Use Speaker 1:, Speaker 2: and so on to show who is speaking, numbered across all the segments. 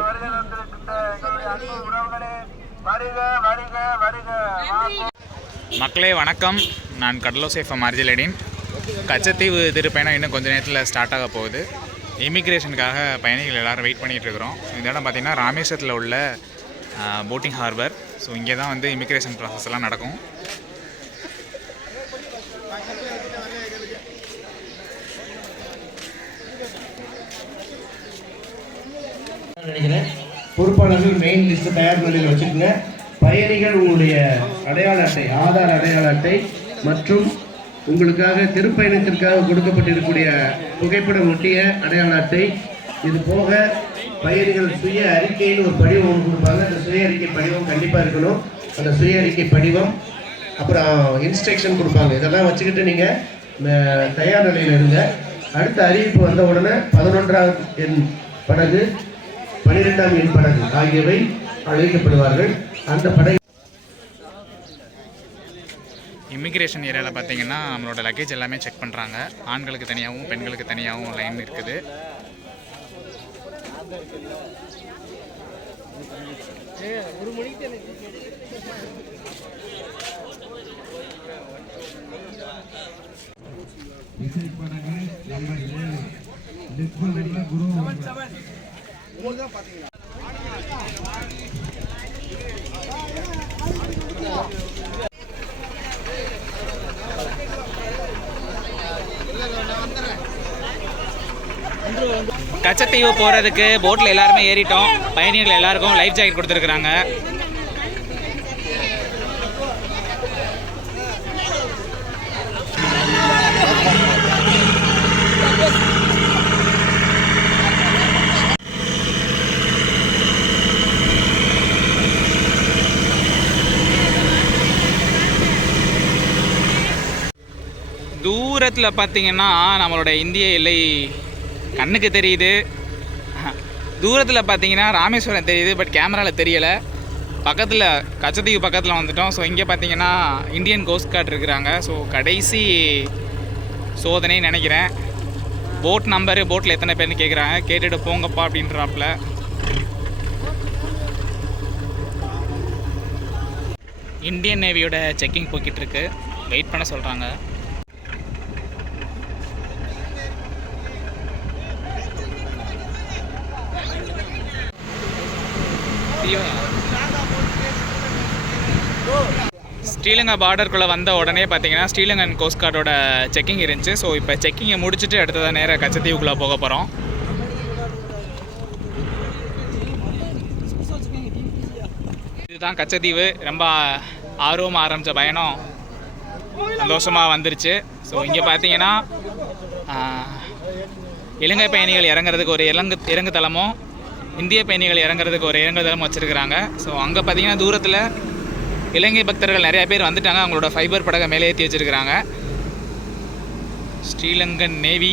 Speaker 1: வருகை எங்களுடைய அன்பு உறவுகளே வருக வருக வருக
Speaker 2: மக்களே வணக்கம். நான் கடலோசை ஃப்ரம் அர்ஜிலடின் கச்சத்தீவு திருப்பயணம் இன்னும் கொஞ்ச நேரத்தில் ஸ்டார்ட் ஆக போகுது. இமிக்ரேஷனுக்காக பயணிகள் எல்லோரும் வெயிட் பண்ணிகிட்டு இருக்கிறோம். இந்த இடம் பார்த்திங்கன்னா ராமேஸ்வரத்தில் உள்ள போட்டிங் ஹார்பர் ஸோ இங்கே தான் வந்து இமிக்ரேஷன் ப்ராசஸ் எல்லாம் நடக்கும்.
Speaker 3: நினைக்கிறேன். பொறுப்பாளர்கள் மெயின் லிஸ்ட் தயார் நிலையில் வச்சுக்கோங்க பயணிகள் உங்களுடைய அடையாள அட்டை ஆதார் அடையாள அட்டை மற்றும் உங்களுக்காக திருப்பயணத்திற்காக கொடுக்கப்பட்டிருக்கக்கூடிய புகைப்படம் ஒட்டிய அடையாள அட்டை. இது போக பயணிகள் சுய அறிக்கைன்னு ஒரு படிவம் ஒன்று கொடுப்பாங்க. அந்த சுய அறிக்கை படிவம் கண்டிப்பாக இருக்கணும். அந்த சுய அறிக்கை படிவம் அப்புறம் இன்ஸ்ட்ரக்ஷன் கொடுப்பாங்க. இதெல்லாம் வச்சுக்கிட்டு நீங்கள் தயார் நிலையில் இருங்க. அடுத்த அறிவிப்பு வந்த உடனே பதினொன்றாம் எண் படகு பனிரெண்டாம் எண் படகு ஆகியவை அழைக்கப்படுவார்கள். அந்த படகு
Speaker 2: இமிக்ரேஷன் ஏரியாவில் பார்த்தீங்கன்னா நம்மளோட லக்கேஜ் எல்லாமே செக் பண்ணுறாங்க ஆண்களுக்கு தனியாகவும் பெண்களுக்கு தனியாகவும் லைன் இருக்குது. கச்சத்தீவு போகிறதுக்கு போட்டில் எல்லாருமே ஏறிட்டோம். பயணிகள் எல்லாருக்கும் லைஃப் ஜாக்கெட் கொடுத்துருக்குறாங்க. தூரத்தில் பார்த்தீங்கன்னா நம்மளோட இந்திய எல்லை கண்ணுக்கு தெரியுது. தூரத்தில் பார்த்தீங்கன்னா ராமேஸ்வரம் தெரியுது பட் கேமராவில் தெரியலை. பக்கத்தில் கச்சத்தீவு பக்கத்தில் வந்துட்டோம். ஸோ இங்கே பார்த்தீங்கன்னா இந்தியன் கோஸ்ட் கார்டு இருக்கிறாங்க. ஸோ கடைசி சோதனை நினைக்கிறேன். போட் நம்பரு போட்டில் எத்தனை பேர்னு கேட்குறாங்க கேட்டுட்டு போங்கப்பா அப்படின்றாப்புல இந்தியன் நேவியோட செக்கிங் போய்கிட்டு இருக்கு. வெயிட் பண்ண சொல்கிறாங்க ஸ்ரீலங்கா பார்டருக்குள்ளே வந்த உடனே பார்த்தீங்கன்னா ஸ்ரீலங்கன் கோஸ்ட் கார்டோட செக்கிங் இருந்துச்சு. ஸோ இப்போ செக்கிங்கை முடிச்சுட்டு அடுத்ததான் நேராக கச்சத்தீவுக்குள்ளே போக போகிறோம் இதுதான் கச்சத்தீவு. ரொம்ப ஆர்வமாக ஆரம்பித்த பயணம். சந்தோஷமாக வந்துருச்சு. ஸோ இங்கே பார்த்தீங்கன்னா இலங்கை பயணிகள் இறங்குறதுக்கு ஒரு இறங்கு இறங்கு தளமும் இந்திய பயணிகள் இறங்குறதுக்கு ஒரு இறங்கு தளமும் வச்சுருக்கிறாங்க. ஸோ அங்கே பார்த்தீங்கன்னா தூரத்தில் இலங்கை பக்தர்கள் நிறைய பேர் வந்துட்டாங்க. அவங்களோட ஃபைபர் படகை மேலே ஏற்றி வச்சிருக்கிறாங்க. ஸ்ரீலங்கன் நேவி.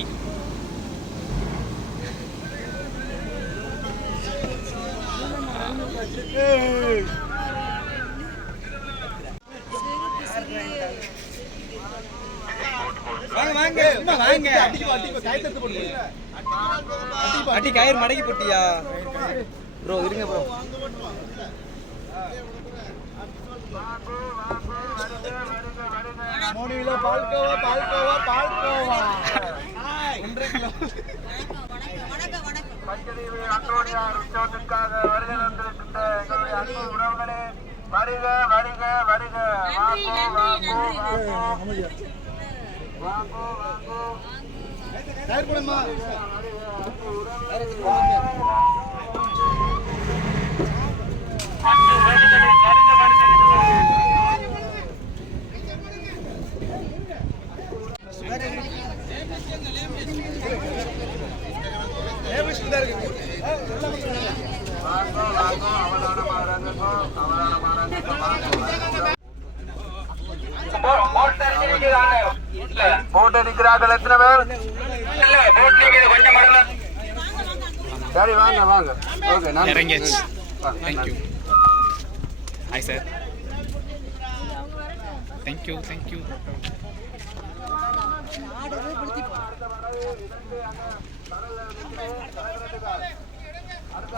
Speaker 4: அடி கயிறு மடக்கி போட்டியா? ப்ரோ இருங்க ப்ரோ. மூணு கிலோ பால்கோவா பால்கோவா பால்கோவா.
Speaker 1: பஞ்சதீவு அந்தோணியார் உற்சவத்திற்காக வருகை தந்திருக்கின்ற எங்களுடைய அன்பு உறவுகளே வருக வருக வருக வாங்கோ வாங்கோ. வாங்கோ வாங்கோ வாங்கோ போட் அடிக்கிறார்கள் எத்தனை பேர் சரி வாங்க வாங்க. ஓகே நான்
Speaker 2: இறங்கியாச்சு. Thank you hi sir thank you thank you
Speaker 1: அடுத்த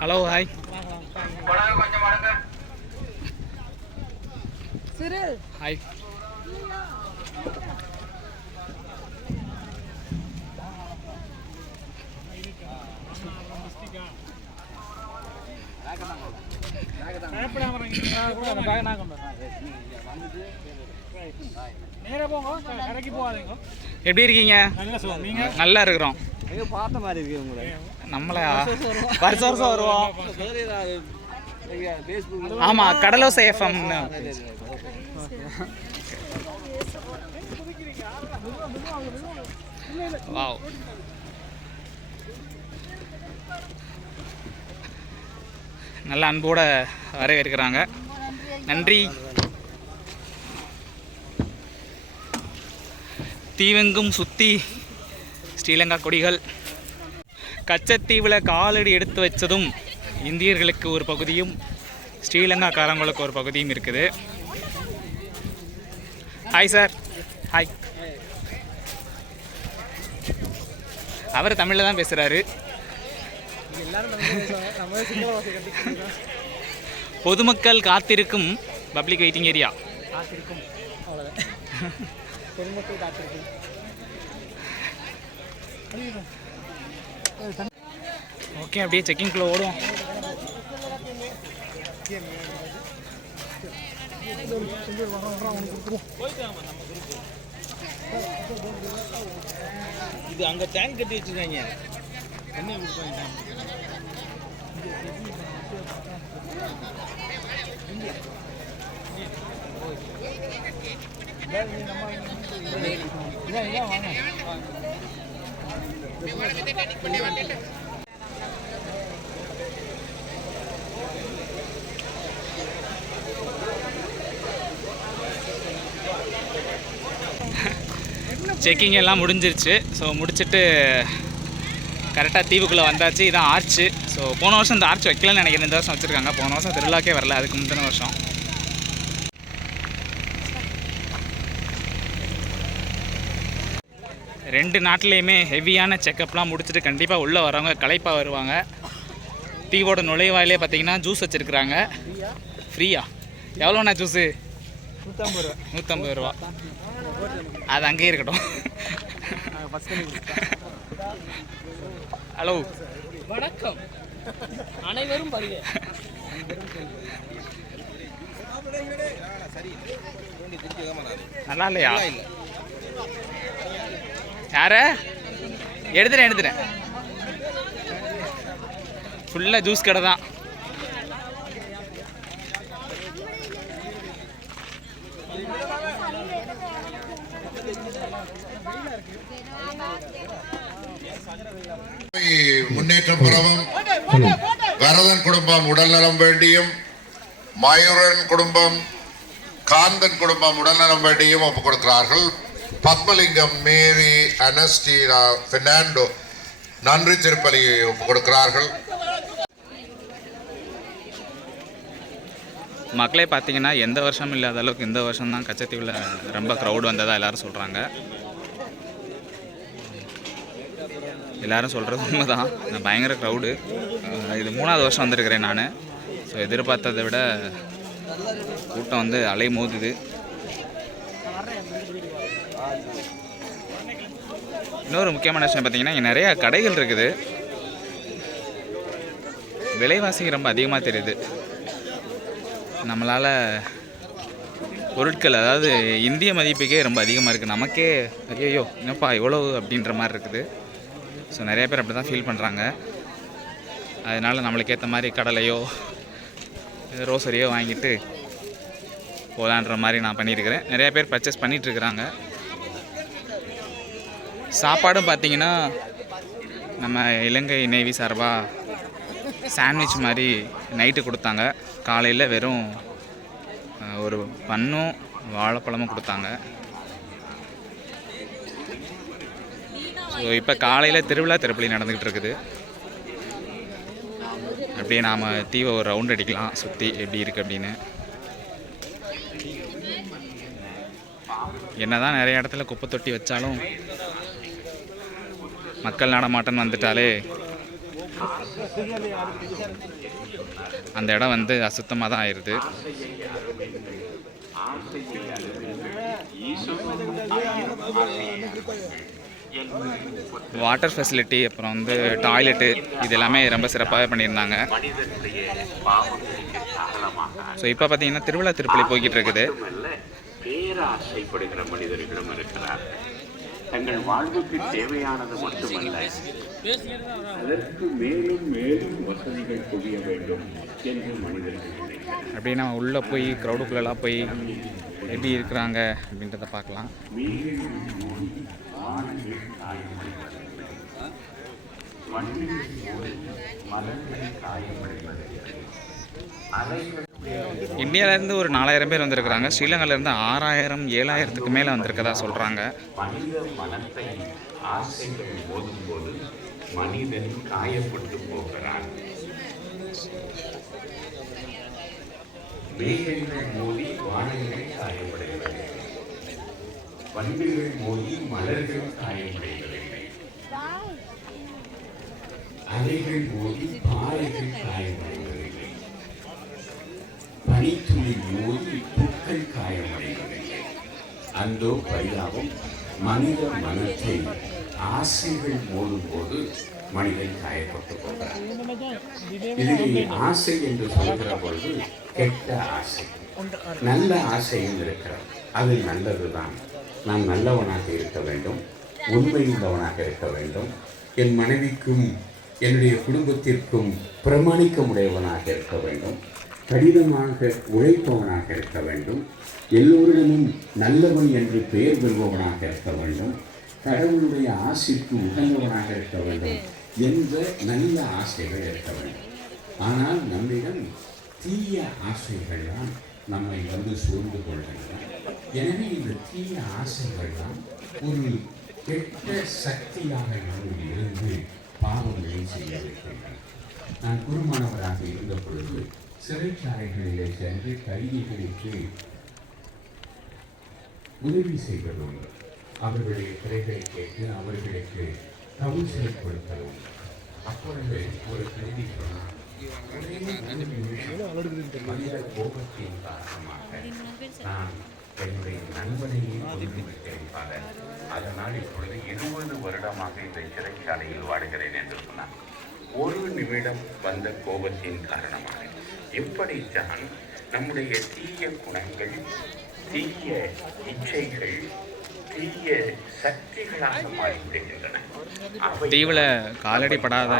Speaker 2: ஹலோ ஹாய்
Speaker 1: மடங்க
Speaker 2: ஹாய் எப்படி இருக்கீங்க? நல்லா இருக்கிறோம்.
Speaker 4: எங்க பார்த்த மாதிரி இருக்கு உங்களை.
Speaker 2: நம்மளா? வருஷம் வருஷம் வருவோம்.
Speaker 4: ஃபேஸ்புக்
Speaker 2: ஆமா கடலோசை எஃப்எம் வாவ் நல்ல அன்போட வரவேற்கிறாங்க. நன்றி. தீவெங்கும் சுத்தி ஸ்ரீலங்கா கொடிகள். கச்சத்தீவில் காலடி எடுத்து வச்சதும் இந்தியர்களுக்கு ஒரு பகுதியும் ஸ்ரீலங்காக்காரங்களுக்கு ஒரு பகுதியும் இருக்குது. ஹாய் சார் ஹாய் அவர் தமிழில் தான் பேசுகிறாரு
Speaker 4: எல்லாரும்
Speaker 2: பொதுமக்கள் காத்திருக்கும் பப்ளிக் வெயிட்டிங் ஏரியா
Speaker 4: காத்திருக்கும் பொதுமக்கள் காத்திருக்கும்
Speaker 2: ஓகே அப்படியே செக்கிங் குள்ள ஓடுவோம்.
Speaker 4: இது அங்கே டேங்க் கட்டி வச்சிருக்காங்க என்ன
Speaker 2: செக்கிங் எல்லாம் முடிஞ்சிருச்சு. ஸோ முடிச்சுட்டு கரெக்டாக தீவுக்குள்ளே வந்தாச்சு. இதான் ஆர்ச்சு ஸோ போன வருஷம் இந்த ஆர்ச் வைக்கலன்னு நினைக்கிறேன். இந்த வருஷம் வச்சுருக்காங்க. போன வருஷம் திருவிழாக்கே வரல. அதுக்கு முந்தின வருஷம். ரெண்டு நாட்டிலையுமே ஹெவியான செக்கப்லாம் முடிச்சுட்டு கண்டிப்பாக உள்ளே வரவங்க களைப்பாக வருவாங்க. தீவோட நுழைவாயிலே பார்த்தீங்கன்னா ஜூஸ் வச்சுருக்குறாங்க. ஃப்ரீயா எவ்வளோண்ணா ஜூஸு
Speaker 4: நூற்றம்பது ரூபா.
Speaker 2: நூற்றம்பது ரூபா. அது அங்கேயே இருக்கட்டும். ஹலோ.
Speaker 4: வணக்கம். அனைவரும் வருக.
Speaker 2: நல்லா இல்லையா? யார? எடுத்துறேன் எடுத்துறேன். ஃபுல்லாக ஜூஸ் கடை தான்
Speaker 5: முன்னேற்றம் பெறவும் வரதன் குடும்பம் உடல்நலம் வேண்டியும் மயூரன் குடும்பம் காந்தன் குடும்பம் உடல்நலம் வேண்டியும் ஒப்புக் கொடுக்கிறார்கள். பத்மலிங்கம் மேரி அனஸ்டீனா பெர்னாண்டோ நன்றி திருப்பலியை ஒப்புக் கொடுக்கிறார்கள்.
Speaker 2: மக்களே பார்த்தீங்கன்னா எந்த வருஷமும் இல்லாத அளவுக்கு இந்த வருஷம் தான் கச்சத்தீவில் ரொம்ப க்ரௌட் வந்ததாக எல்லாரும் சொல்கிறாங்க எல்லாரும் சொல்கிறது உண்மை தான் பயங்கர க்ரௌடு இது மூணாவது வருஷம் வந்திருக்கிறேன் நான். ஸோ எதிர்பார்த்ததை விட கூட்டம் வந்து அலை மோதுது இன்னொரு முக்கியமான விஷயம் பார்த்தீங்கன்னா இங்கே நிறையா கடைகள் இருக்குது. விலைவாசி ரொம்ப அதிகமாக தெரியுது. நம்மளால் பொருட்கள் அதாவது இந்திய மதிப்புக்கே ரொம்ப அதிகமாக இருக்குது நமக்கே ஐயோ என்னப்பா இவ்வளோ அப்படின்ற மாதிரி இருக்குது. ஸோ நிறைய பேர் அப்படி தான் ஃபீல் பண்ணுறாங்க அதனால் நம்மளுக்கு ஏற்ற மாதிரி கடலையோ ரோசரியோ வாங்கிட்டு போகலான்ற மாதிரி நான் பண்ணியிருக்கிறேன். நிறைய பேர் பர்ச்சேஸ் பண்ணிகிட்ருக்குறாங்க சாப்பாடும் பார்த்தீங்கன்னா நம்ம இலங்கை நேவி சார்பாக சாண்ட்விச் மாதிரி நைட்டு கொடுத்தாங்க. காலையில் வெறும் ஒரு பண்ணும் வாழைப்பழமும் கொடுத்தாங்க. ஸோ இப்போ காலையில் திருவிழா திருப்பலி நடந்துக்கிட்டு இருக்குது. அப்படியே நாம் தீவை ஒரு ரவுண்ட் அடிக்கலாம் சுற்றி எப்படி இருக்குது அப்படின்னு. என்னதான் நிறைய இடத்துல குப்பை தொட்டி வச்சாலும் மக்கள் நடமாட்டம் வந்துட்டாலே அந்த இடம் வந்து அசுத்தமாக தான் ஆயிடுது வாட்டர் ஃபெசிலிட்டி அப்புறம் வந்து டாய்லெட்டு இது எல்லாமே ரொம்ப சிறப்பாக பண்ணியிருந்தாங்க. ஸோ இப்போ பார்த்தீங்கன்னா திருவிழா திருப்பலி போய்கிட்டு இருக்குது.
Speaker 6: பேராசைப்படுகிற மனிதர்களும் இருக்கிறார் தங்கள் வாழ்வுக்கு தேவையானது மட்டுமல்ல அதற்கு மேலும் மேலும் வசதிகள் குவிய வேண்டும் என்று மனிதர்கள்
Speaker 2: அப்படியே நம்ம உள்ளே போய் க்ரௌடுக்குள்ளெல்லாம் போய் எப்படி இருக்கிறாங்க அப்படின்றத பார்க்கலாம். இந்தியாவிலேருந்து ஒரு நாலாயிரம் பேர் வந்திருக்கிறாங்க. ஸ்ரீலங்காலேருந்து ஆறாயிரம் ஏழாயிரத்துக்கு மேலே வந்திருக்கதா சொல்கிறாங்க
Speaker 6: மனித மனத்தை ஆசைகள் மோதும்போது மனிதன் காயப்பட்டு போகிறான். மேகங்கள் மோதி வானங்கள் காயப்படுகிறது வண்டுகள் போய் மலர்கள் காயமடைவதில்லை அலைகள் போய் பாறைகள் காயமடைவதில்லை பனித்துளி மோதி புட்கள் காயமடைவதில்லை அந்தோ பரிதாபம் மனித மனத்தை ஆசைகள் மோதும் போது மனிதன் காயப்பட்டு கொண்டார் இதில் ஆசை என்று சொல்கிற பொழுது கெட்ட ஆசை. நல்ல ஆசையும் இருக்கிறது. அது நல்லதுதான். நான் நல்லவனாக இருக்க வேண்டும். உண்மையுள்ளவனாக இருக்க வேண்டும். என் மனைவிக்கும் என்னுடைய குடும்பத்திற்கும் பிரமாணிக்க உடையவனாக இருக்க வேண்டும். கடினமாக உழைப்பவனாக இருக்க வேண்டும். எல்லோரிடமும் நல்லவன் என்று பெயர் பெறுபவனாக இருக்க வேண்டும். கடவுளுடைய ஆசைக்கு உகந்தவனாக இருக்க வேண்டும் என்ற நல்ல ஆசைகள் இருக்க வேண்டும். ஆனால் நம்மிடம் தீய ஆசைகள் தான் நம்மை வந்து சூழ்ந்து கொள்கின்றன. எனவே இந்த தீய ஆசைகள்லாம் ஒரு கெட்ட சக்தியாக நம்மில் இருந்து பாவங்களை செய்ய வைக்கின்றன. நான் குருமானவராக இருந்த பொழுது சிறைச்சாலைகளிலே சென்று கைதிகளுக்கு உதவி செய்வதுண்டு அவர்களுடைய குறைகளை கேட்டு அவர்களுக்கு கவுன்சிலிங் கொடுத்ததும் அப்பொழுது ஒரு கைதி சொன்னார். கோபத்தின் காரணமாக நான் என்னுடைய நண்பனையே கொண்டுவிட்டேன் ஃபாதர் அதனால் இப்பொழுது இருபது வருடமாக இந்த சிறைச்சாலையில் வாடுகிறேன் என்று சொன்னார் ஒரு நிமிடம் வந்த கோபத்தின் காரணமாக இப்படித்தான் நம்முடைய தீய குணங்கள் தீய இச்சைகள் தீய சக்திகளாக மாறிவிடுகின்றன அவை
Speaker 2: தீவில்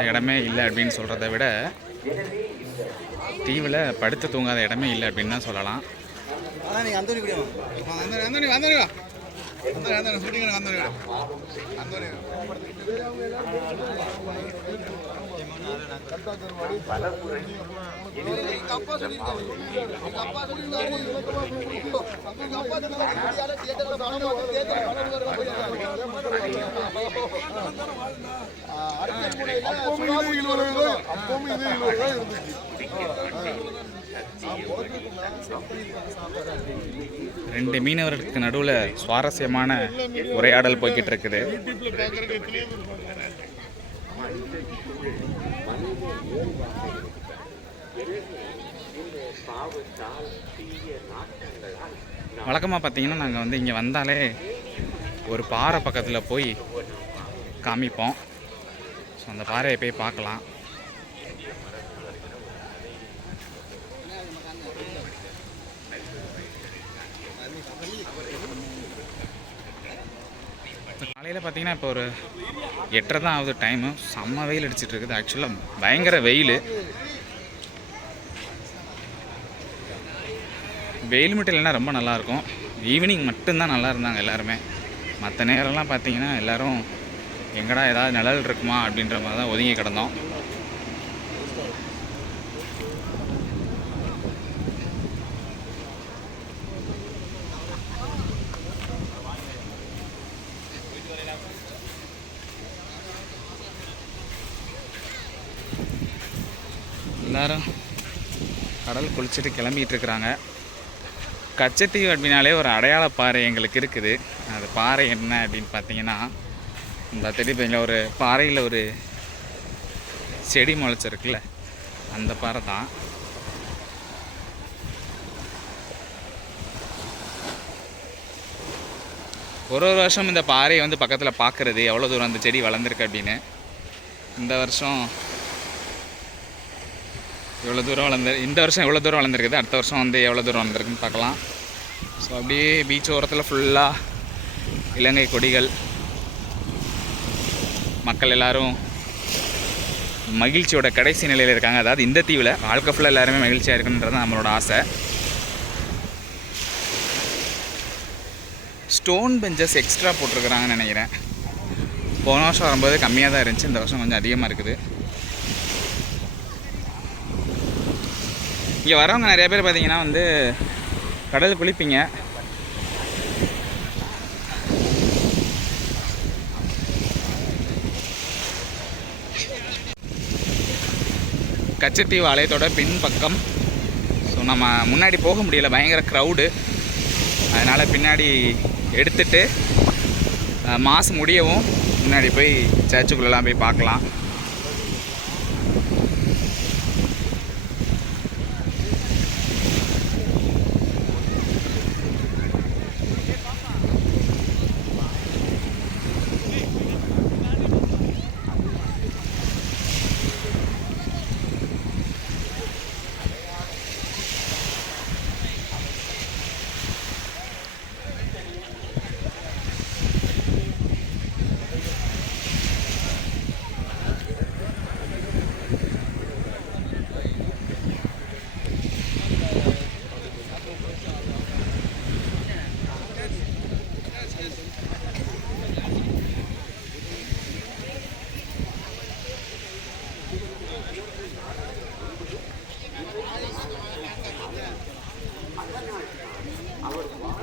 Speaker 2: இடமே இல்லை அப்படின்னு சொல்கிறத விட தீவில் படுத்து தூங்காத இடமே இல்லை அப்படின்னு தான் சொல்லலாம்.
Speaker 4: அதான் நீ அந்தோனி கூட அந்தோனி அந்தோனி அந்தோனி வா இது இருந்துச்சு
Speaker 2: ரெண்டு மீனவர்களுக்கு நடுவில் சுவாரஸ்யமான உரையாடல் போய்கிட்டு இருக்குது வழக்கமாக பார்த்தீங்கன்னா நாங்கள் வந்து இங்கே வந்தாலே ஒரு பாறை பக்கத்தில் போய் காமிப்போம். ஸோ அந்த பாறையை போய் பார்க்கலாம். காலையில் பார்த்தீங்கன்னா இப்போ ஒரு எட்டரை தான் ஆகுது டைமு செம்ம வெயில் அடிச்சிட்டு இருக்குது. ஆக்சுவலாக பயங்கர வெயில். வெயில் மட்டும் இல்லைன்னா ரொம்ப நல்லாயிருக்கும் ஈவினிங் மட்டும்தான் நல்லா இருந்தாங்க எல்லாருமே. மற்ற நேரம்லாம் பார்த்தீங்கன்னா எல்லோரும் எங்கடா ஏதாவது நிழல் இருக்குமா? அப்படின்ற மாதிரி தான் ஒதுங்கி கிடந்தோம். எல்லாரும் கடல் குளிச்சுட்டு கிளம்பிகிட்டு இருக்கிறாங்க கச்சத்தீவு அப்படின்னாலே ஒரு அடையாள பாறை எங்களுக்கு இருக்குது. அது பாறை என்ன அப்படின்னு பார்த்தீங்கன்னா இந்த தெரியுதுங்களா ஒரு பாறையில் ஒரு செடி முளைச்சிருக்குல்ல அந்த பாறை தான். ஒரு ஒரு வருஷம் இந்த பாறையை வந்து பக்கத்தில் பார்க்குறது எவ்வளோ தூரம் அந்த செடி வளர்ந்துருக்கு அப்படின்னு. இந்த வருஷம் எவ்வளோ தூரம் வளர்ந்து இந்த வருஷம் எவ்வளோ தூரம் வளர்ந்துருக்குது அடுத்த வருஷம் வந்து எவ்வளோ தூரம் வளர்ந்துருக்குன்னு பார்க்கலாம். ஸோ அப்படியே பீச் ஓரத்தில் ஃபுல்லாக இலங்கை கொடிகள். மக்கள் எல்லாரும் மகிழ்ச்சியோட கடைசி நிலையில் இருக்காங்க. அதாவது இந்த தீவில் வாழ்க்கை ஃபுல்லாக எல்லாருமே மகிழ்ச்சியாக இருக்குன்றது தான் நம்மளோட ஆசை. ஸ்டோன் பெஞ்சஸ் எக்ஸ்ட்ரா போட்டிருக்கிறாங்கன்னு நினைக்கிறேன். போன வருஷம் வரும்போது கம்மியாக தான் இருந்துச்சு இந்த வருஷம் கொஞ்சம் அதிகமாக இருக்குது. இங்கே வரவங்க நிறைய பேர் பார்த்தீங்கன்னா வந்து கடல் குளிப்பீங்க. கச்சத்தீவு ஆலயத்தோட பின்பக்கம். ஸோ நம்ம முன்னாடி போக முடியல பயங்கர க்ரௌடு அதனால் பின்னாடி எடுத்துட்டு அஹ், மாசு முடியவும் முன்னாடி போய் சர்ச்சுக்குள்ளெல்லாம் போய் பார்க்கலாம்.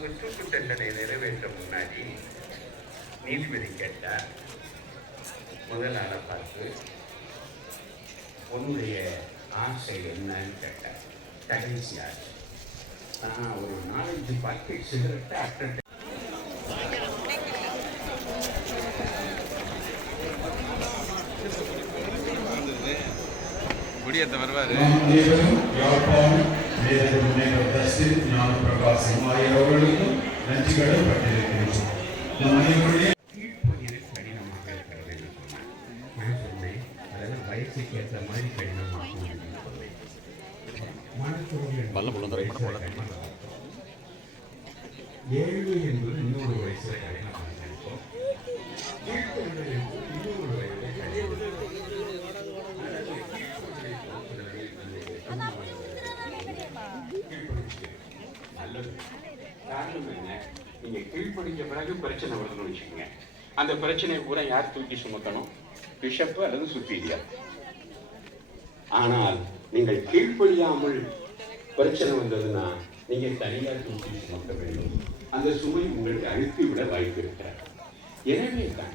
Speaker 6: அவங்க தூக்கு தண்டனை நிறைவேற்ற முன்னாடி நீதிபதி கேட்டார் முதல் ஆளை பார்த்து உன்னுடைய ஆசை என்னன்னு கேட்டார் கடைசி ஆசை நான் ஒரு நாலஞ்சு பாக்கெட் சிகரெட்டை அட்டை
Speaker 2: குடியேற்ற வருவார்.
Speaker 7: அனைவரும் ஞான பிரகாசம் ஆகியோர்களுக்கும் நன்றிகளை பட்டிருக்கிறோம் நம்
Speaker 6: கடினமாக இருக்கிறது என்று நான் சொன்னேன் அதெல்லாம் வயசுக்கு ஏற்ற மாதிரி கடினமாகும் என்று சொன்னேன் ஏழு என்பது இன்னொரு வயசுல கடினமாக இருக்கும் முடிஞ்ச பிறகு பிரச்சனை வருதுன்னு வச்சுக்கோங்க. அந்த பிரச்சனையை பூரா யார் தூக்கி சுமக்கணும் பிஷப்பு அல்லது சுப்பீரியர் ஆனால் நீங்கள் கீழ்ப்படியாமல் பிரச்சனை வந்ததுன்னா நீங்கள் தனியா தூக்கி சுமக்க வேண்டும். அந்த சுமை உங்களுக்கு அழுத்தி விட வாய்ப்பு இருக்கிறார் எனவே தான்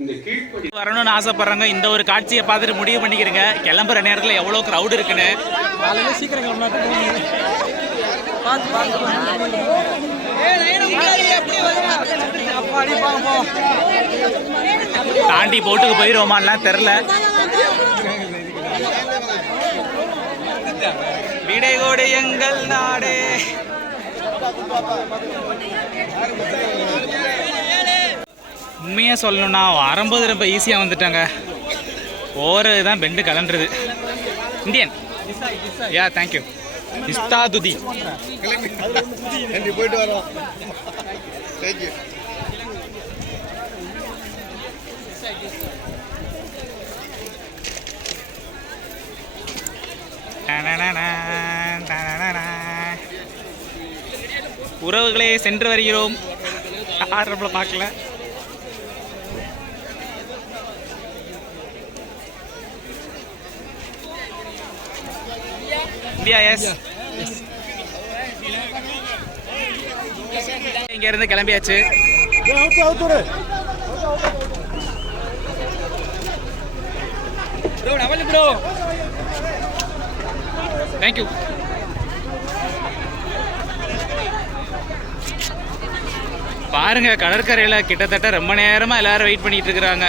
Speaker 6: இந்த கீழ்ப்படி
Speaker 2: வரணும்னு ஆசைப்படுறாங்க இந்த ஒரு காட்சியை பார்த்துட்டு முடிவு பண்ணிக்கிறேங்க. கிளம்புற நேரத்தில் எவ்வளோ க்ரௌடு இருக்குன்னு. தாண்டி போட்டுக்கு போயிருவோமான்லாம் தெரில. விடைகோடு எங்கள் நாடே. உண்மையாக சொல்லணும்னா வரும்போது ரொம்ப ஈஸியாக வந்துட்டாங்க. ஓறது தான் பெண்டு கலண்டுறது இந்தியன் யா தேங்க்யூ இஸ்தாதுதி
Speaker 4: போயிட்டு வரோம் தேங்க்யூ
Speaker 2: உறவுகளே சென்று வருகிறோம். யார் நம்மளை பார்க்கல. இந்தியா எஸ் இங்க இருந்து கிளம்பியாச்சு. தேங்க்யூ பாருங்க கடற்கரையில கிட்டத்தட்ட ரொம்ப நேரமா எல்லாரும் வெயிட் பண்ணிட்டு இருக்கிறாங்க.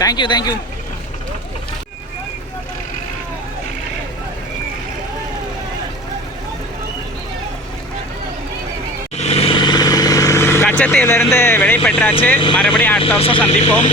Speaker 2: தேங்க்யூ தேங்க்யூ கச்சத்தீவிலிருந்து விடை பெற்றாச்சு. மறுபடியும் அடுத்த வருஷம் சந்திப்போம்.